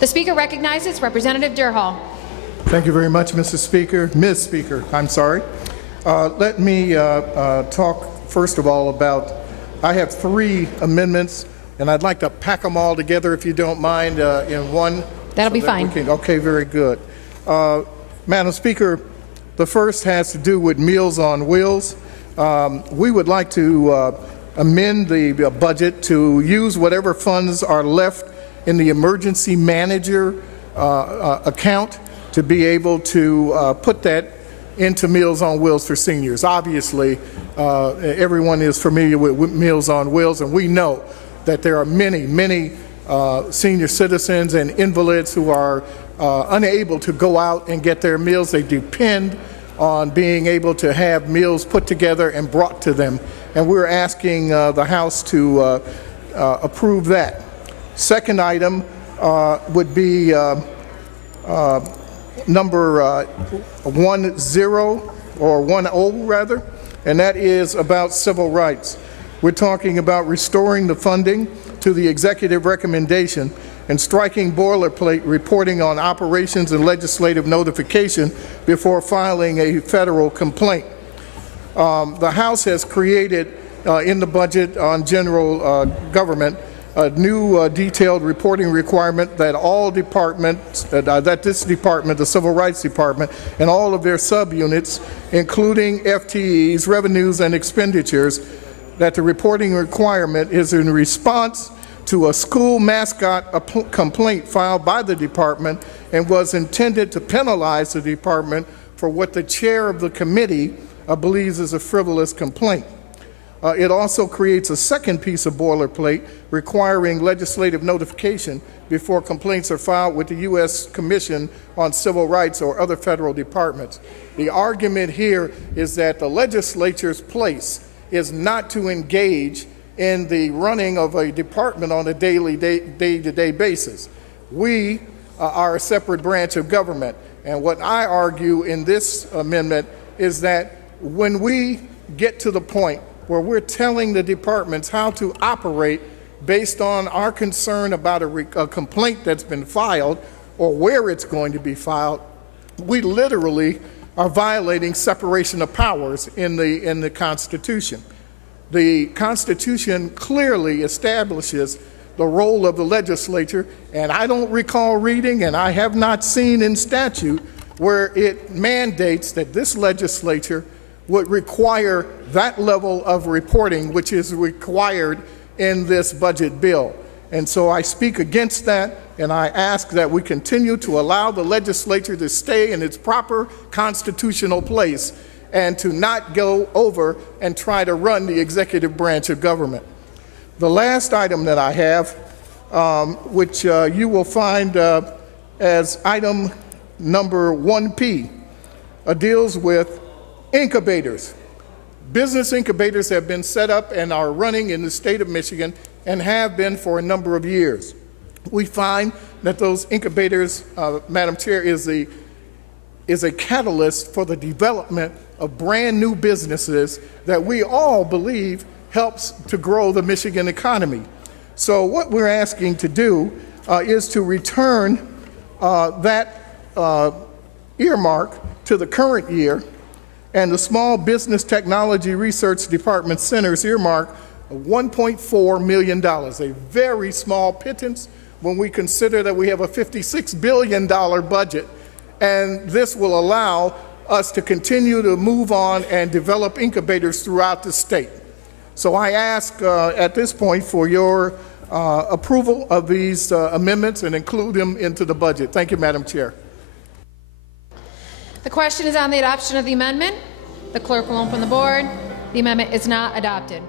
The Speaker recognizes Representative Durhal. Thank you very much, Mr. Speaker. Ms. Speaker, I'm sorry. Let me talk first of all about, I have 3 amendments, and I'd like to pack them all together, if you don't mind, in one. That'll be fine. Okay, very good. Madam Speaker, the first has to do with Meals on Wheels. We would like to amend the budget to use whatever funds are left in the emergency manager account to be able to put that into Meals on Wheels for seniors. Obviously, everyone is familiar with Meals on Wheels, and we know that there are many senior citizens and invalids who are unable to go out and get their meals. They depend on being able to have meals put together and brought to them, and we're asking the House to approve that. Second item would be number 10 rather, and that is about civil rights. We're talking about restoring the funding to the executive recommendation and striking boilerplate reporting on operations and legislative notification before filing a federal complaint. The House has created in the budget on general government a new detailed reporting requirement that all departments, that this department, the Civil Rights Department, and all of their subunits, including FTEs, revenues, and expenditures, that the reporting requirement is in response to a school mascot complaint filed by the department and was intended to penalize the department for what the chair of the committee believes is a frivolous complaint. It also creates a second piece of boilerplate requiring legislative notification before complaints are filed with the U.S. Commission on Civil Rights or other federal departments. The argument here is that the legislature's place is not to engage in the running of a department on a day-to-day basis. We are a separate branch of government, and what I argue in this amendment is that when we get to the point where we're telling the departments how to operate based on our concern about a complaint that's been filed or where it's going to be filed, we literally are violating separation of powers in the Constitution. The Constitution clearly establishes the role of the legislature, and I don't recall reading, and I have not seen in statute, where it mandates that this legislature would require that level of reporting which is required in this budget bill. And so I speak against that, and I ask that we continue to allow the legislature to stay in its proper constitutional place and to not go over and try to run the executive branch of government. The last item that I have, which you will find as item number 1P, deals with incubators. Business incubators have been set up and are running in the state of Michigan and have been for a number of years. We find that those incubators, Madam Chair, is a catalyst for the development of brand new businesses that we all believe helps to grow the Michigan economy. So what we're asking to do is to return that earmark to the current year, and the Small Business Technology Research Department Center's earmark of $1.4 million, a very small pittance when we consider that we have a $56 billion budget, and this will allow us to continue to move on and develop incubators throughout the state. So I ask at this point for your approval of these amendments and include them into the budget. Thank you, Madam Chair. The question is on the adoption of the amendment. The clerk will open the board. The amendment is not adopted.